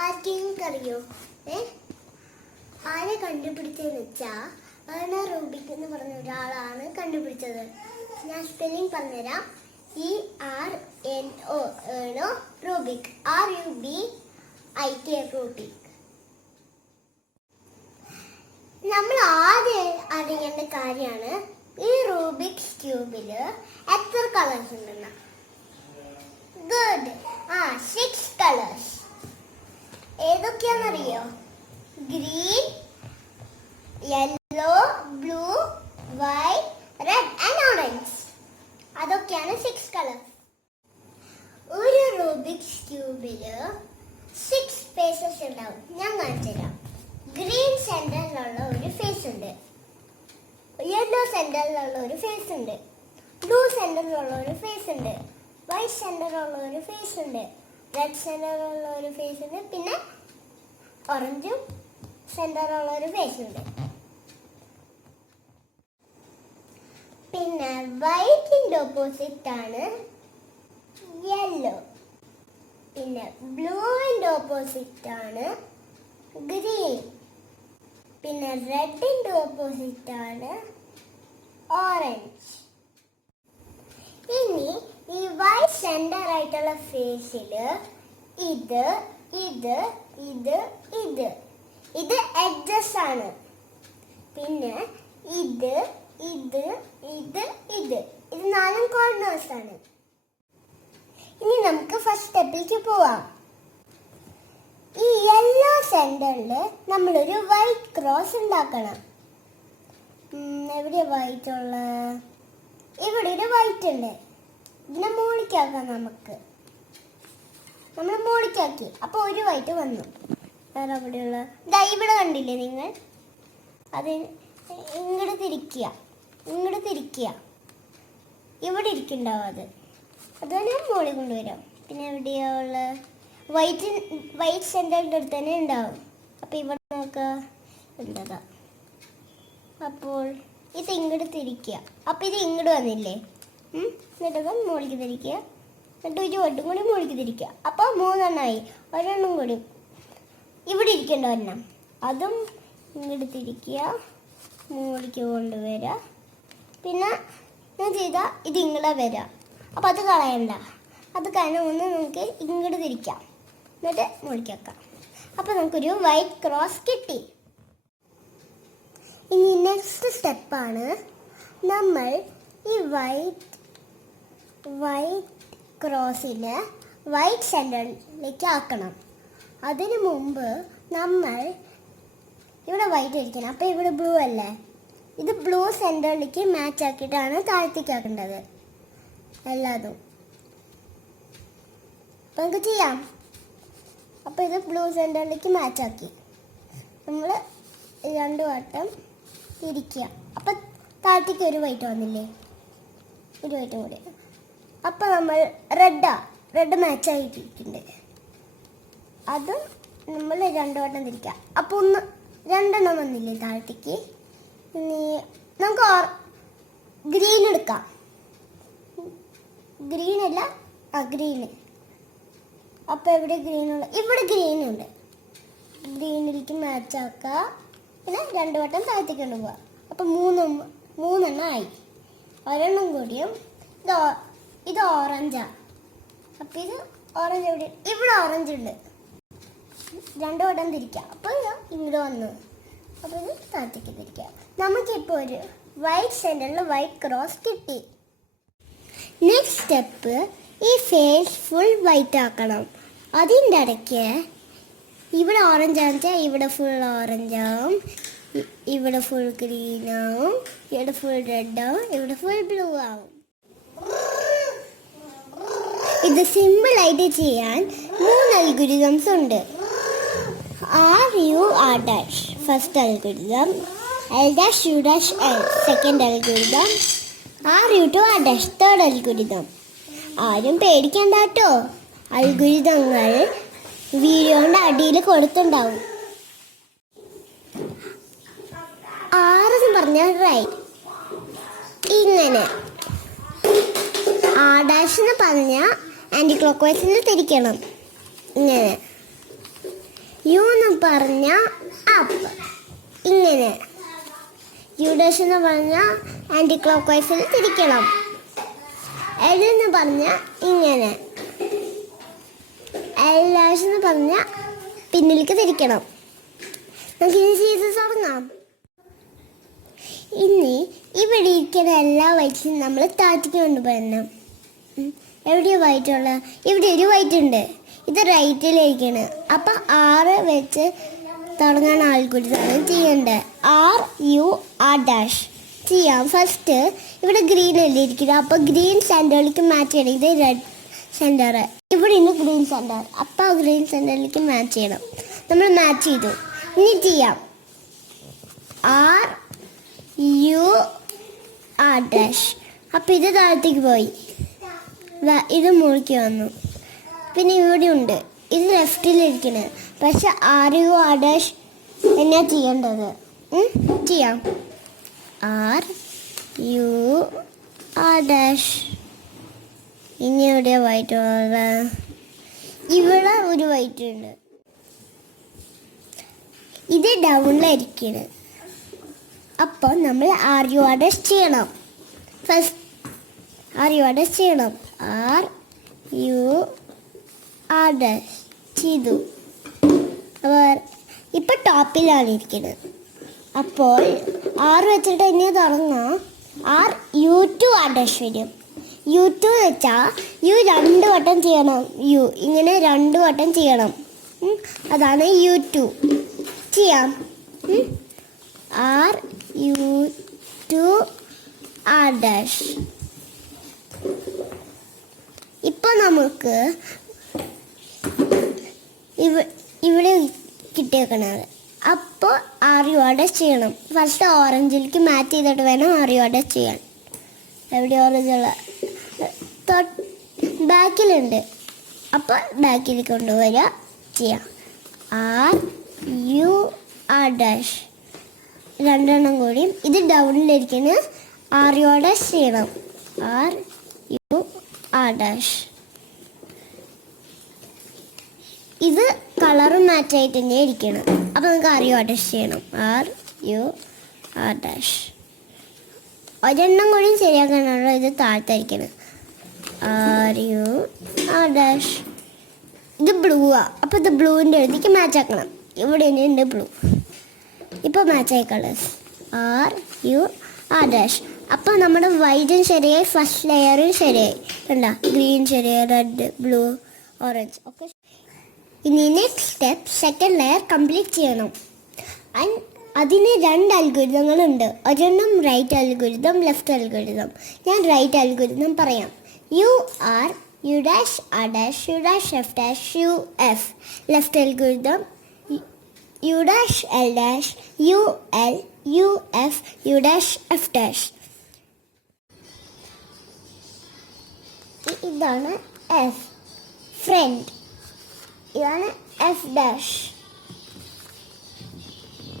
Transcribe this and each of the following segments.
ആർക്കെങ്കിലും അറിയോ? ആരെ കണ്ടുപിടിച്ചതെന്ന് വെച്ചാൽ റൂബിക് എന്ന് പറഞ്ഞ ഒരാളാണ് കണ്ടുപിടിച്ചത്. ഞാൻ സ്പെല്ലിംഗ് പറഞ്ഞുതരാം. ERNO Rubik, RUBIK Rubik. നമ്മൾ ആദ്യം അറിയേണ്ട കാര്യമാണ് ഈ റൂബിക്സ് ക്യൂബില് എത്ര കളേഴ്സ് ഉണ്ടെന്ന്. ഗുഡ്. 6 കളേഴ്സ്. ഏതൊക്കെയാണെന്നറിയോ? Green, yellow, blue, white, red and orange. അതൊക്കെയാണ് 6 കളേഴ്സ്. ഒരു റൂബിക്സ് ക്യൂബില് 6 ഫേസസ് ഉണ്ടാവും. ഞാൻ കാണിച്ചു തരാം. ഗ്രീൻ സെന്ററിലുള്ള ഒരു ഫേസ് ഉണ്ട്, യെല്ലോ സെന്ററിലുള്ള ഒരു ഫേസ് ഉണ്ട്, ബ്ലൂ സെന്ററിലുള്ള ഒരു ഫേസ് ഉണ്ട്, വൈറ്റ് സെന്ററിലുള്ള ഒരു ഫേസ് ഉണ്ട്, റെഡ് സെന്ററിലുള്ള ഒരു ഫേസ് ഉണ്ട്, പിന്നെ ഓറഞ്ചും സെന്ററിലുള്ള ഒരു ഫേസ് ഉണ്ട്. പിന്നെ വൈറ്റിന്റെ ഓപ്പോസിറ്റ് ആണ് യെല്ലോ. പിന്നെ ബ്ലൂവിന്റെ ഓപ്പോസിറ്റ് ആണ് ഗ്രീൻ. പിന്നെ റെഡിന്റെ ഓപ്പോസിറ്റ് ആണ് ഓറഞ്ച്. ഇനി ഈ വൈറ്റ് സെന്റർ ആയിട്ടുള്ള ഫേസില് ഇത് ഇത് ഇത് ഇത് ഇത് എഡ്ജസ് ആണ്. പിന്നെ ഇത് ഇത് ഇത് ഇത് ഇത് 4 കോർണേഴ്സ് ആണ്. ഇനി നമുക്ക് ഫസ്റ്റ് സ്റ്റെപ്പിലേക്ക് പോവാം. ഈ യെല്ലോ സെന്ററിൽ നമ്മളൊരു വൈറ്റ് ക്രോസ് ഉണ്ടാക്കണം. എവിടെയാ വൈറ്റ് ഉള്ളത്? ഇവിടെ ഒരു വൈറ്റ് ഉണ്ട്. ഇതിനെ മോളിക്കാക്കാം. നമ്മൾ മോളിക്കാക്കി. അപ്പൊ ഒരു വൈറ്റ് വന്നു. വേറെ എവിടെയുള്ള ഇവിടെ കണ്ടില്ലേ നിങ്ങൾ? അത് ഇങ്ങോട്ട് തിരിക്കുക. ഇവിടെ ഇരിക്കുന്നുണ്ടാവും. അത് ഞാൻ മോളിൽ കൊണ്ടുവരാം. പിന്നെ എവിടെയാ ഉള്ളത്? വൈറ്റ് സെന്ററിൻ്റെ അടുത്ത് തന്നെ ഉണ്ടാവും. അപ്പം ഇവിടെ നോക്കുക എന്താ. അപ്പോൾ ഇത് ഇങ്ങോട്ട് തിരിക്കുക. അപ്പം ഇത് ഇങ്ങോട്ട് വന്നില്ലേ? എന്നിട്ടത് മുകളിലേക്ക് തിരിക്കുക. എന്നിട്ട് ഒരു വട്ടം കൂടി മുകളിലേക്ക് തിരിക്കുക. അപ്പോൾ 3 എണ്ണമായി. ഒരെണ്ണം കൂടി ഇവിടെ ഇരിക്കേണ്ട ഒരെണ്ണം. അതും ഇങ്ങോട്ട് തിരിക്കുക, മുകളിലേക്ക് കൊണ്ടുവരിക. പിന്നെ ഞാൻ ചെയ്താൽ ഇത് ഇങ്ങോട്ട് വരിക. അപ്പം അത് കളയണ്ട. അത് കഴിഞ്ഞ് നമുക്ക് ഇങ്ങോട്ട് തിരിക്കാം. എന്നിട്ട് മുകളിലേക്കാം. അപ്പോൾ നമുക്കൊരു വൈറ്റ് ക്രോസ് കിട്ടി. ഇനി നെക്സ്റ്റ് സ്റ്റെപ്പാണ് നമ്മൾ ഈ വൈറ്റ് ക്രോസിനെ വൈറ്റ് സെന്ററിലേക്ക് ആക്കണം. അതിനു മുമ്പ് നമ്മൾ ഇവിടെ വൈറ്റ് ഇരിക്കണം. അപ്പോൾ ഇവിടെ ബ്ലൂ അല്ലേ? ഇത് ബ്ലൂ സെന്ററിലേക്ക് മാച്ച് ആക്കിയിട്ടാണ് താഴത്തേക്ക് ആക്കേണ്ടത് എല്ലാതും. അപ്പം നമുക്ക് ചെയ്യാം. അപ്പോൾ ഇത് ബ്ലൂ സെന്ററിലേക്ക് മാച്ച് ആക്കി നമ്മൾ 2 വട്ടം തിരിക്കുക. അപ്പം താഴത്തേക്ക് ഒരു വൈറ്റ് വന്നില്ലേ? ഒരു വൈറ്റും കൂടി. അപ്പം നമ്മൾ റെഡ് മാച്ച് ആയിട്ടിരിക്കുന്നുണ്ട്. അത് നമ്മൾ 2 വട്ടം തിരിക്കുക. അപ്പോൾ 2 എണ്ണം വന്നില്ലേ താഴത്തേക്ക്? ഇനി നമുക്ക് ഗ്രീൻ എടുക്കാം. ഗ്രീനല്ല, ഗ്രീന്. അപ്പോൾ എവിടെ ഗ്രീനുള്ള? ഇവിടെ ഗ്രീനുണ്ട്. ഗ്രീനിലേക്ക് മാച്ച് ആക്കുക. പിന്നെ 2 വട്ടം താഴത്തേക്ക് കൊണ്ടുപോവുക. അപ്പം 3 എണ്ണം ആയി. ഒരെണ്ണം കൂടിയും ഇത് ഓറഞ്ചാണ്. അപ്പം ഇത് ഓറഞ്ച് എവിടെ? ഇവിടെ ഓറഞ്ച് ഉണ്ട്. 2 വട്ടം തിരിക്കുക. അപ്പോൾ ഇങ്ങോട്ട് വന്നു. അപ്പോൾ ഇത് താഴത്തേക്ക് തിരിക്കുക. നമുക്കിപ്പോൾ ഒരു വൈറ്റ് സെന്ററിൽ വൈറ്റ് ക്രോസ് കിട്ടി. നെക്സ്റ്റ് സ്റ്റെപ്പ് ഈ ഫേസ് ഫുൾ വൈറ്റ് ആക്കണം. അതിൻ്റെ ഇടയ്ക്ക് ഇവിടെ ഓറഞ്ച് ആണെച്ചാൽ ഇവിടെ ഫുൾ ഓറഞ്ചാവും, ഇവിടെ ഫുൾ ഗ്രീനാവും, ഇവിടെ ഫുൾ റെഡാവും, ഇവിടെ ഫുൾ ബ്ലൂ ആവും. ഇത് സിമ്പിളായിട്ട് ചെയ്യാൻ 3 അൽഗോരിതംസ് ഉണ്ട്. RUR' first algorithm, L', second algorithm, RU2R' third algorithm. ആരും പേടിക്കണ്ട കേട്ടോ. അൽഗോരിതങ്ങൾ വീഡിയോയുടെ അടിയിൽ കൊടുത്തുണ്ടാവും. 6 എന്ന് പറഞ്ഞാൽ റൈറ്റ്. ഇങ്ങനെ R' എന്ന് പറഞ്ഞാൽ ആൻറ്റി ക്ലോക്ക് വൈസിൽ തിരിക്കണം. ഇങ്ങനെ യു എന്ന് പറഞ്ഞാൽ അപ്പ്, ഇങ്ങനെ. യു ഡാഷ് എന്ന് പറഞ്ഞാൽ ആൻറ്റി ക്ലോക്ക് വൈസിൽ തിരിക്കണം. എൽ എന്ന് പറഞ്ഞാൽ ഇങ്ങനെ. എൽ ഡാഷ് എന്ന് പറഞ്ഞാൽ പിന്നിലേക്ക് തിരിക്കണം. നമുക്കിനി ചെയ്ത് തുടങ്ങാം. ഇനി ഇവിടെ ഇരിക്കുന്ന എല്ലാ വൈറ്റും നമ്മൾ താഴത്തേക്ക് കൊണ്ടുപോകണം. എവിടെയാണ് വൈറ്റുള്ള? ഇവിടെ ഒരു വൈറ്റ് ഉണ്ട്, ഇത് റൈറ്റിലിരിക്കണം. അപ്പം 6 വെച്ച് തുടങ്ങാൻ ആൾക്കൂടിയാണ് ചെയ്യേണ്ടത്. RUR' ചെയ്യാം. ഫസ്റ്റ് ഇവിടെ ഗ്രീൻ അല്ലേ ഇരിക്കുന്നത്, അപ്പോൾ ഗ്രീൻ സെൻറ്ററിലേക്ക് മാച്ച് ചെയ്യണം. ഇത് റെഡ് സെൻറ്റർ, ഇവിടെ ഉണ്ട് ഗ്രീൻ സെൻറ്റർ. അപ്പോൾ ഗ്രീൻ സെൻറ്ററിലേക്ക് മാച്ച് ചെയ്യണം. നമ്മൾ മാച്ച് ചെയ്തു. ഇനി ചെയ്യാം RUR'. അപ്പോൾ ഇത് താഴത്തേക്ക് പോയി, ഇത് മുകളിലേക്ക് വന്നു. പിന്നെ ഇവിടെ ഉണ്ട്, ഇത് ലെഫ്റ്റിലിരിക്കുന്നത്. പക്ഷെ RUR' എന്നാ ചെയ്യേണ്ടത്? ചെയ്യാം. RUR'. ഇനി എവിടെയാ വൈറ്റ് ഉള്ളത്? ഇവിടെ ഒരു വൈറ്റ് ഉണ്ട്, ഇത് ഡൗണിലായിരിക്കുന്നത്. അപ്പോൾ നമ്മൾ RUR' ചെയ്യണം. ഫസ്റ്റ് RUR' ചെയ്യണം. RUR' ചെയ്തു. ഇപ്പം ടോപ്പിലാണ് ഇരിക്കുന്നത്. അപ്പോൾ 6 വെച്ചിട്ട് ഇനി തുടങ്ങാം. RU2' വരും. U2 വെച്ചാൽ U 2 വട്ടം ചെയ്യണം. ഇങ്ങനെ 2 വട്ടം ചെയ്യണം. അതാണ് U2. ചെയ്യാം. RU2'. ഇപ്പം നമുക്ക് ഇവിടെ കിട്ടിയേക്കണത്. അപ്പോൾ RUR' ചെയ്യണം. ഫസ്റ്റ് ഓറഞ്ചിലേക്ക് മാച്ച് ചെയ്തിട്ട് വേണം RUR' ചെയ്യാൻ. എവിടെ ഓറഞ്ചുള്ള? ബാക്കിലുണ്ട്. അപ്പോൾ ബാക്കിലേക്ക് കൊണ്ടുവരിക, ചെയ്യാം. RUR'. 2 എണ്ണം കൂടി. ഇത് ഡൗണിലിരിക്കുന്ന RUR' ചെയ്യണം. RUR'. ഇത് കളറ് മാറ്റായിട്ട് തന്നെ ഇരിക്കണം. അപ്പോൾ നമുക്ക് RUR' ചെയ്യണം. RUR'. ഒരെണ്ണം കൂടി ശരിയാക്കാനാണല്ലോ ഇത് താഴ്ത്തായിരിക്കണം. RUR'. ഇത് ബ്ലൂവാ, അപ്പോൾ ഇത് ബ്ലൂവിൻ്റെ അടുത്തേക്ക് മാച്ച് ആക്കണം. ഇവിടെ ഉണ്ട് ബ്ലൂ. ഇപ്പോൾ മാച്ചായി കളേഴ്സ്. RUR'. അപ്പോൾ നമ്മുടെ വൈറ്റും ശരിയായി, ഫസ്റ്റ് ലെയറും ശരിയായി. കണ്ട, ഗ്രീൻ ശരിയായി, റെഡ്, ബ്ലൂ, ഓറഞ്ച് ഒക്കെ. ഇനി next step second layer complete ചെയ്യണം. അതിന് 2 അൽഗോരിതങ്ങളുണ്ട്. ഒരെണ്ണം റൈറ്റ് അൽഗോരിതം, ലെഫ്റ്റ് അൽഗോരിതം. ഞാൻ റൈറ്റ് അൽഗോരിതം പറയാം. UR, U', R', U', F', UF. Left algorithm U', L', UL, UF, U', F'. ഇതാണ് F, ഫ്രണ്ട്. ഇതാണ് F'.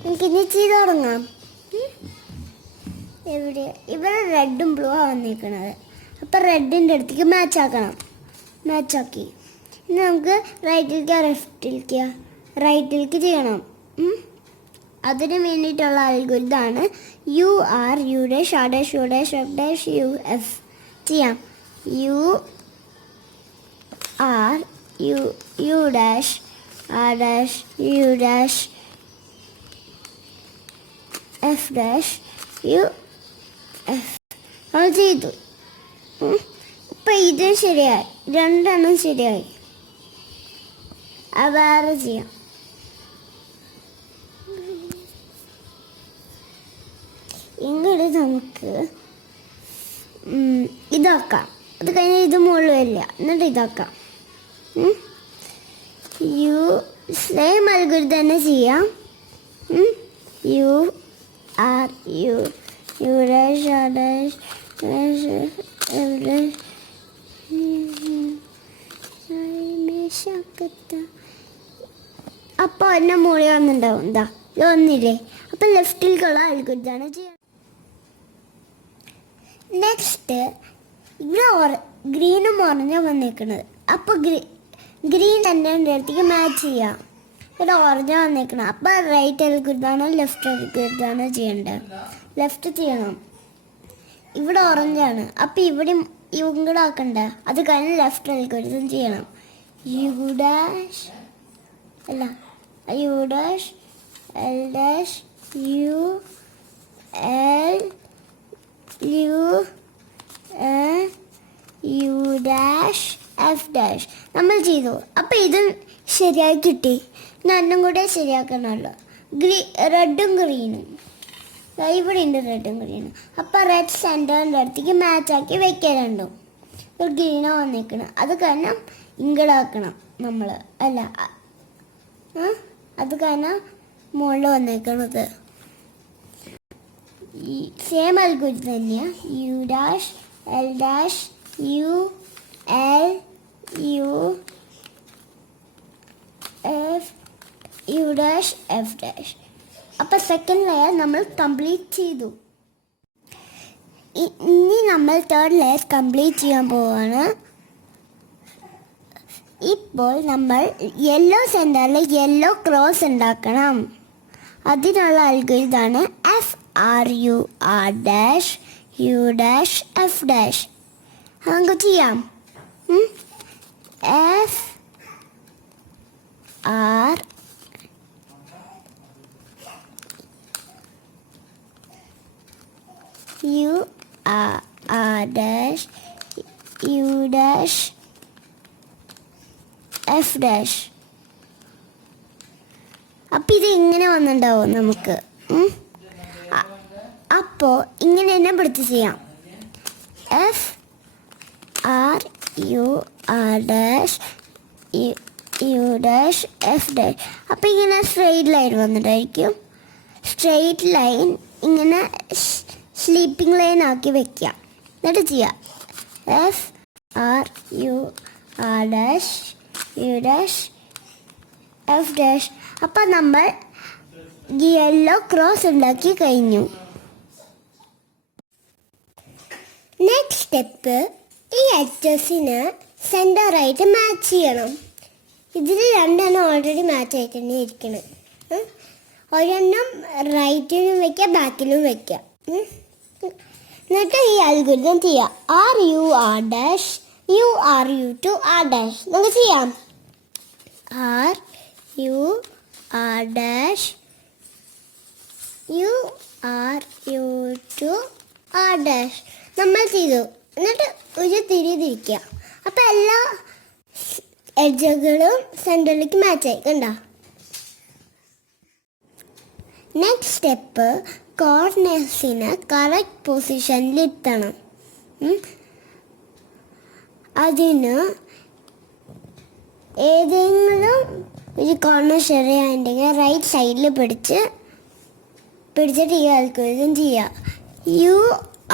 നമുക്കിനി ചെയ്ത് തുടങ്ങാം. എവിടെ? ഇവിടെ റെഡും ബ്ലൂ ആണ് വന്നിരിക്കുന്നത്. അപ്പോൾ റെഡിൻ്റെ അടുത്തേക്ക് മാച്ചാക്കണം. മാച്ചാക്കി ഇനി നമുക്ക് റൈറ്റിലേക്കോ റൈറ്റിലേക്ക് ചെയ്യണം. അതിന് വേണ്ടിയിട്ടുള്ള അൽഗോരിതമാണ് UR, U', R', U', F', UF. ചെയ്യാം. UR, U', R', U', F', UF. അത് ചെയ്തു. ഇപ്പം ഇത് ശരിയായി, 2 എണ്ണം ശരിയായി. വേറെ ചെയ്യാം. ഇങ്ങോട്ട് നമുക്ക് ഇതാക്കാം. അത് കഴിഞ്ഞാൽ ഇത് മുകളിൽ വരില്ല. എന്നിട്ട് ഇതാക്കാം. സെയിം അൽഗോരിതം തന്നെ ചെയ്യാം. UR, U', R', അപ്പോൾ എന്നെ മുകളിൽ വന്നിട്ടുണ്ടാവും. എന്താ ഇത് വന്നില്ലേ? അപ്പം ലെഫ്റ്റിലേക്കുള്ള അൽഗോരിതമാണ് ചെയ്യാം. നെക്സ്റ്റ് ഇവിടെ ഗ്രീനും ഓറഞ്ചും വന്നിരിക്കുന്നത്. അപ്പോൾ ഗ്രീൻ തന്നെ അടുത്തേക്ക് മാച്ച് ചെയ്യാം. ഇവിടെ ഓറഞ്ച് വന്നേക്കണം. അപ്പം റൈറ്റ് അൽഗുരുതാണോ ലെഫ്റ്റ് അൽഗുരുതാണോ ചെയ്യേണ്ടത്? ലെഫ്റ്റ് ചെയ്യണം. ഇവിടെ ഓറഞ്ചാണ്, അപ്പം ഇവിടെ ഇങ്ങോട്ട് ആക്കണ്ട. അത് കഴിഞ്ഞ് ലെഫ്റ്റ് അൽഗുരുതം ചെയ്യണം. യു ഡാഷ് അല്ല U dash L dash U L U U dash F dash നമ്മൾ ചെയ്തു. അപ്പം ഇത് ശരിയായി കിട്ടി. ഇനി അന്നും കൂടെ ശരിയാക്കണമല്ലോ. റെഡും ഗ്രീനും ഇവിടെ ഉണ്ട്, റെഡും ഗ്രീനും. അപ്പം റെഡ് സെൻറ്ററിൻ്റെ അടുത്തേക്ക് മാച്ചാക്കി വെക്കാനുണ്ടോ? ഒരു ഗ്രീനോ വന്നിരിക്കണം. അത് കാരണം ഇങ്ങടാക്കണം നമ്മൾ അല്ല, അത് കാരണം മുകളിൽ വന്നേക്കണത് സെയിം അൽഗോരിതം തന്നെയാണ്. U dash L dash U L U F U dash F dash. അപ്പം സെക്കൻഡ് ലെയർ നമ്മൾ കംപ്ലീറ്റ് ചെയ്തു. ഇനി നമ്മൾ തേർഡ് ലെയർ കംപ്ലീറ്റ് ചെയ്യാൻ പോവാണ്. ഇപ്പോൾ നമ്മൾ യെല്ലോ സെൻറ്ററിൽ യെല്ലോ ക്രോസ് ഉണ്ടാക്കണം. അതിനുള്ള അൽഗോരിതമാണ് F R U R dash U dash F dash. നമുക്ക് ചെയ്യാം. F R U R dash U dash F dash. അപ്പം ഇത് ഇങ്ങനെ വന്നിട്ടുണ്ടാവും നമുക്ക്. അപ്പോൾ ഇങ്ങനെ തന്നെ പിടിച്ച് ചെയ്യാം. F R U R dash U dash F dash. അപ്പം ഇങ്ങനെ സ്ട്രെയിറ്റ് ലൈൻ വന്നിട്ടായിരിക്കും. സ്ട്രെയിറ്റ് ലൈൻ ഇങ്ങനെ സ്ലീപ്പിംഗ് ലൈൻ ആക്കി വെക്കാം. എന്നിട്ട് ചെയ്യാം F R U R dash U dash F dash. അപ്പം നമ്മൾ യെല്ലോ ക്രോസ് ഉണ്ടാക്കി കഴിഞ്ഞു. നെക്സ്റ്റ് സ്റ്റെപ്പ് ഈ എഡ്ജസിന് സെൻറ്ററായിട്ട് മാച്ച് ചെയ്യണം. ഇതിൽ രണ്ടെണ്ണം ഓൾറെഡി മാച്ച് ആയിട്ട് തന്നെ ഇരിക്കണം. ഒരെണ്ണം റൈറ്റിലും വയ്ക്കുക ബാക്കിലും വയ്ക്കുക. എന്നിട്ട് ഈ അൽഗോരിതം ചെയ്യാം. R U R dash U R U two R dash. നമുക്ക് ചെയ്യാം. R U R dash U R U two R dash നമ്മൾ ചെയ്തു. എന്നിട്ട് ഒരു തിരിക്കുക. അപ്പം എല്ലാ എഡ്ജുകളും സെൻറ്ററിലേക്ക് മാച്ചായി കണ്ടോ? നെക്സ്റ്റ് സ്റ്റെപ്പ് കോർണേഴ്സിനെ കറക്റ്റ് പൊസിഷനിൽ എത്തണം. അതിന് ഏതെങ്കിലും ഒരു കോർണർ ശരിയായിട്ടുണ്ടെങ്കിൽ റൈറ്റ് സൈഡിൽ പിടിച്ചിട്ട് ഈ അൽഗോരിതം ചെയ്യുക. U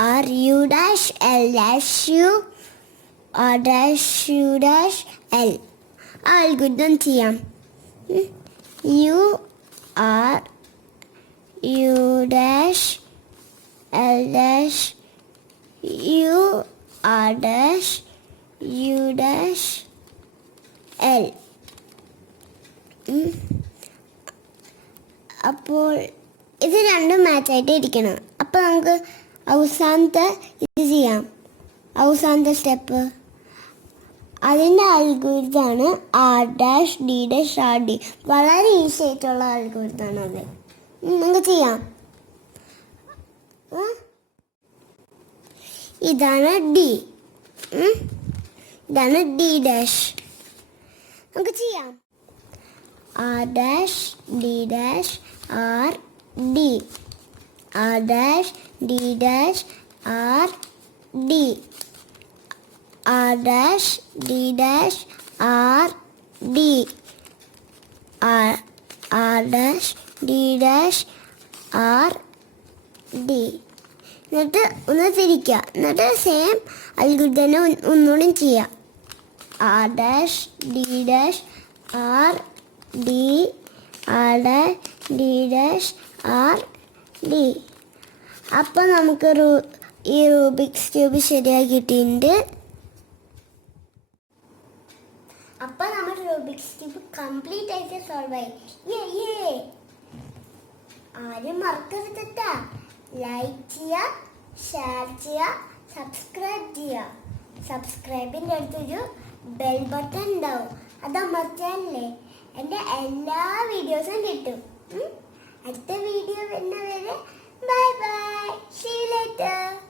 R U dash L dash U R dash U dash L. ആ അൽഗോരിതം ചെയ്യാം. U R U dash L dash U R dash U dash L. അപ്പോൾ ഇത് രണ്ടും മാച്ചായിട്ട് ഇരിക്കണം. അപ്പോൾ നമുക്ക് അവസാനത്തെ ഇത് ചെയ്യാം. അവസാനത്തെ സ്റ്റെപ്പ് അതിൻ്റെ അൽഗോരിതമാണ് R dash D dash R D. വളരെ ഈസി ആയിട്ടുള്ള അൽഗോരിതമാണ് അത്. നമുക്ക് ചെയ്യാം. ഇതാണ് ഡി, ഇതാണ് ഡി ഡാഷ്. നമുക്ക് ചെയ്യാം. R dash D dash R D R dash D dash R D R dash D dash R D R dash D dash R D. എന്നിട്ട് ഒന്ന് തിരിക്കുക. എന്നിട്ട് സെയിം അൽഗോരിതം ഒന്നുകൂടി ചെയ്യാം. R dash D dash R D R dash D dash R D. അപ്പം നമുക്ക് ഈ Rubik's cube ശരിയായി കിട്ടിയിട്ടുണ്ട്. അപ്പം നമ്മൾ റൂബിക്സ് ക്യൂബ് കംപ്ലീറ്റ് ആയിട്ട് സോൾവ് ആയി. ആരും മറക്കരുത് കേട്ടാ. ലൈക്ക് ചെയ്യുക, ഷെയർ ചെയ്യുക, സബ്സ്ക്രൈബ് ചെയ്യുക. സബ്സ്ക്രൈബിൻ്റെ അടുത്തൊരു ബെൽ ബട്ടൺ ഉണ്ടാവും, അത് അമർത്തിയാലേ എൻ്റെ എല്ലാ വീഡിയോസും കിട്ടും. അടുത്ത വീഡിയോ വരുന്നവരെ bye bye. See you later.